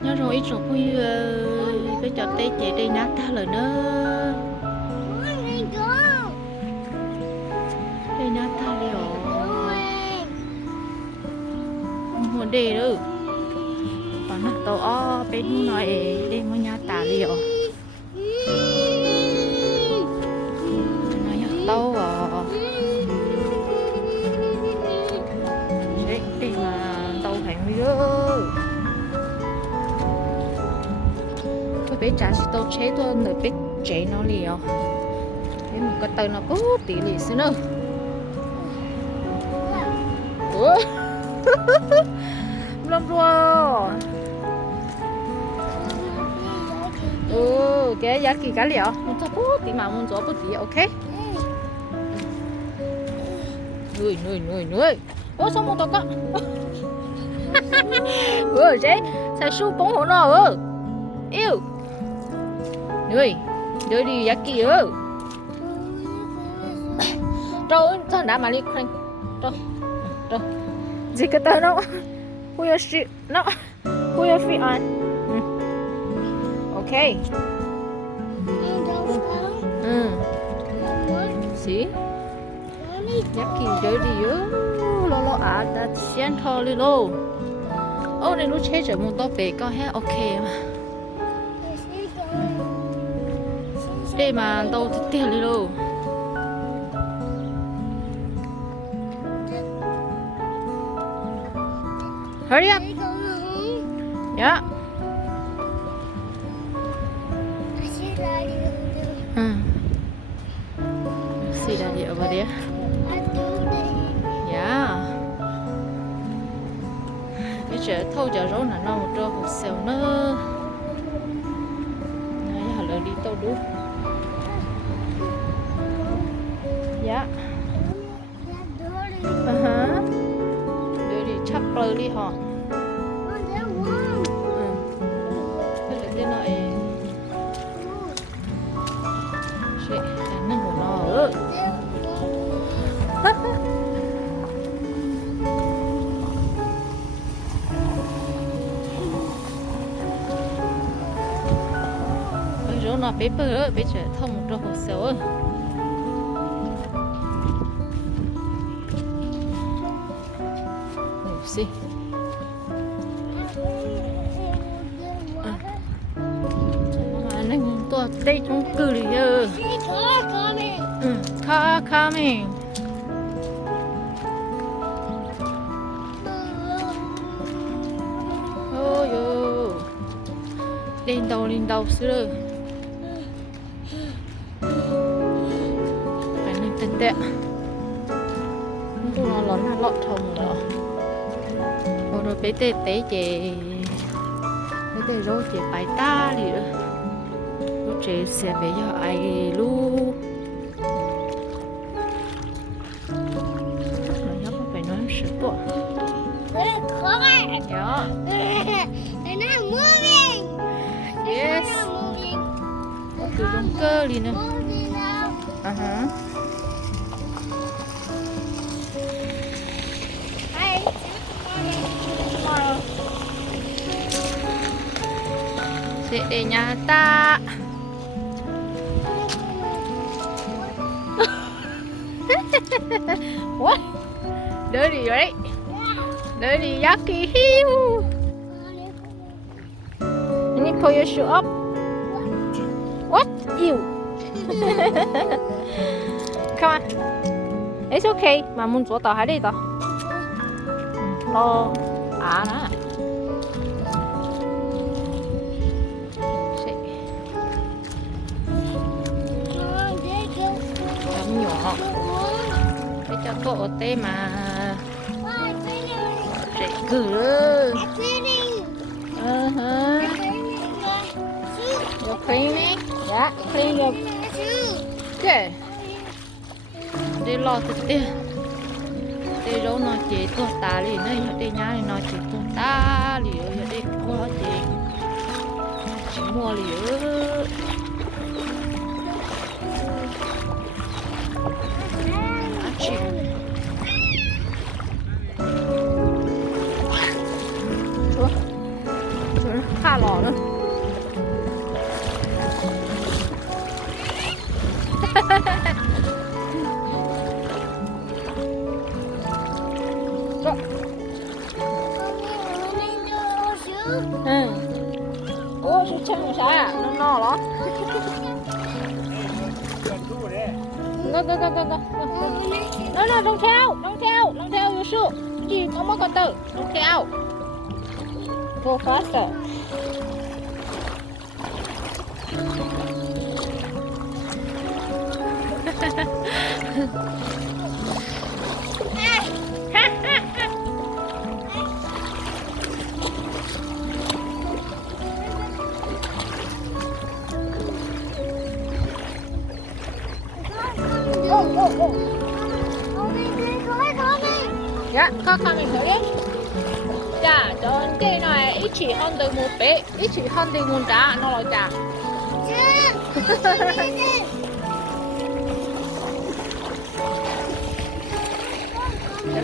nhớ rồi ít rồi cái trò tê chạy đây nát ta lời nữa đây nát ta đi rồi muốn đi đâu còn nó tàu o bên nói đây mua nhà tà đi rồi nó tàu đi mà tàu thành đi tôi biết trả tàu chế tôi người biết chế nó liền thế một cái tàu nó có tỷ lệ xíu nữa lắm rồi cái giá kỳ cá liệu muốn cho bút tí mà muốn cho bút tí ok nuôi sao một tao có chế sai su bóng hổ nó yêu nuôi đi giá kỳ rồi sao đã mà đi khanh rồi gì cái tao nó put your shit no put your feet on okay see nhắc kỳ chơi đi lo đã xuyên thôi đi lo này nó chế trở một tao bé có hết ok mà đây mà tao thích tiền đi lo hurry up yeah see that over there yeah bây giờ thâu giờ rau là nó một trâu hột xèo nữa này họ lại đi tàu đu yeah để đi chắp lời đi họ cái là tên nói sẽ năng của nó bây giờ nó bé bơ bây giờ thông một trâu hột xèo see anh tôi đây trong cửa đi car coming oh yo lên đầu xưa cái này tệ tệ nó lớn là lọt thông rồi rồi bé tê té chè bé tê rô chè bài ta đi rồi rô chè xe bé cho ai lu nó nhóc nó phải nói sự tốt nhớ yes từ trong cơ đi nữa sẽ để nhà ta what dirty right dirty yucky hiu you need to pull your shoe up what you come on it's okay mà muốn chỗ tao hãy đi tao lo nè nhỏ để cho tôi ở tê mà để cử you're cleaning yeah clean your okay để lo tê tê rau nó chỉ tua ta đi này tê nhá thì nó chỉ tua ta đi rồi để qua chỉ mua liền Ừ. Ủa sao chân sao à? Nó no lắm. Go go go go go. No no don't theo you shoot. Chị có mất con tử, don't theo. Go faster. Dạ, có coming thử đi. Dạ, cho cái này ít chỉ hơn từ một bé, ít chỉ hơn từ một trả, nó là trả.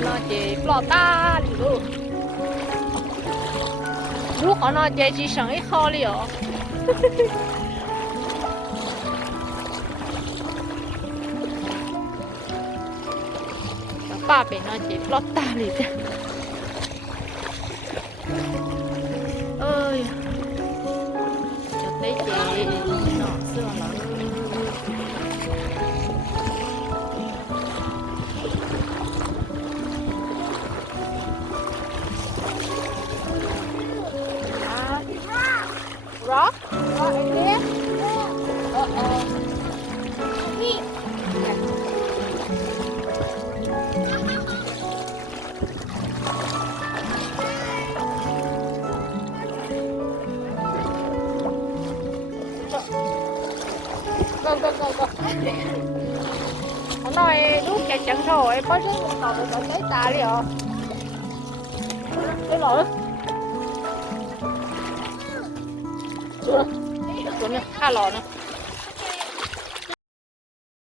Nó chỉ lo ta đi luôn. Lúc nó chỉ sống ít khó đi ở. Ba bé nó chỉ lót ta đi ra. Ơi, chặt lấy chị nó xưa nó. Rock, rock in there. Go go go go. Hôm nay đút kẹt chẳng rồi, có sức còn được tới ta đi hả? Cái lỗi. Xuống đây, xuống đây, 5 lò nữa.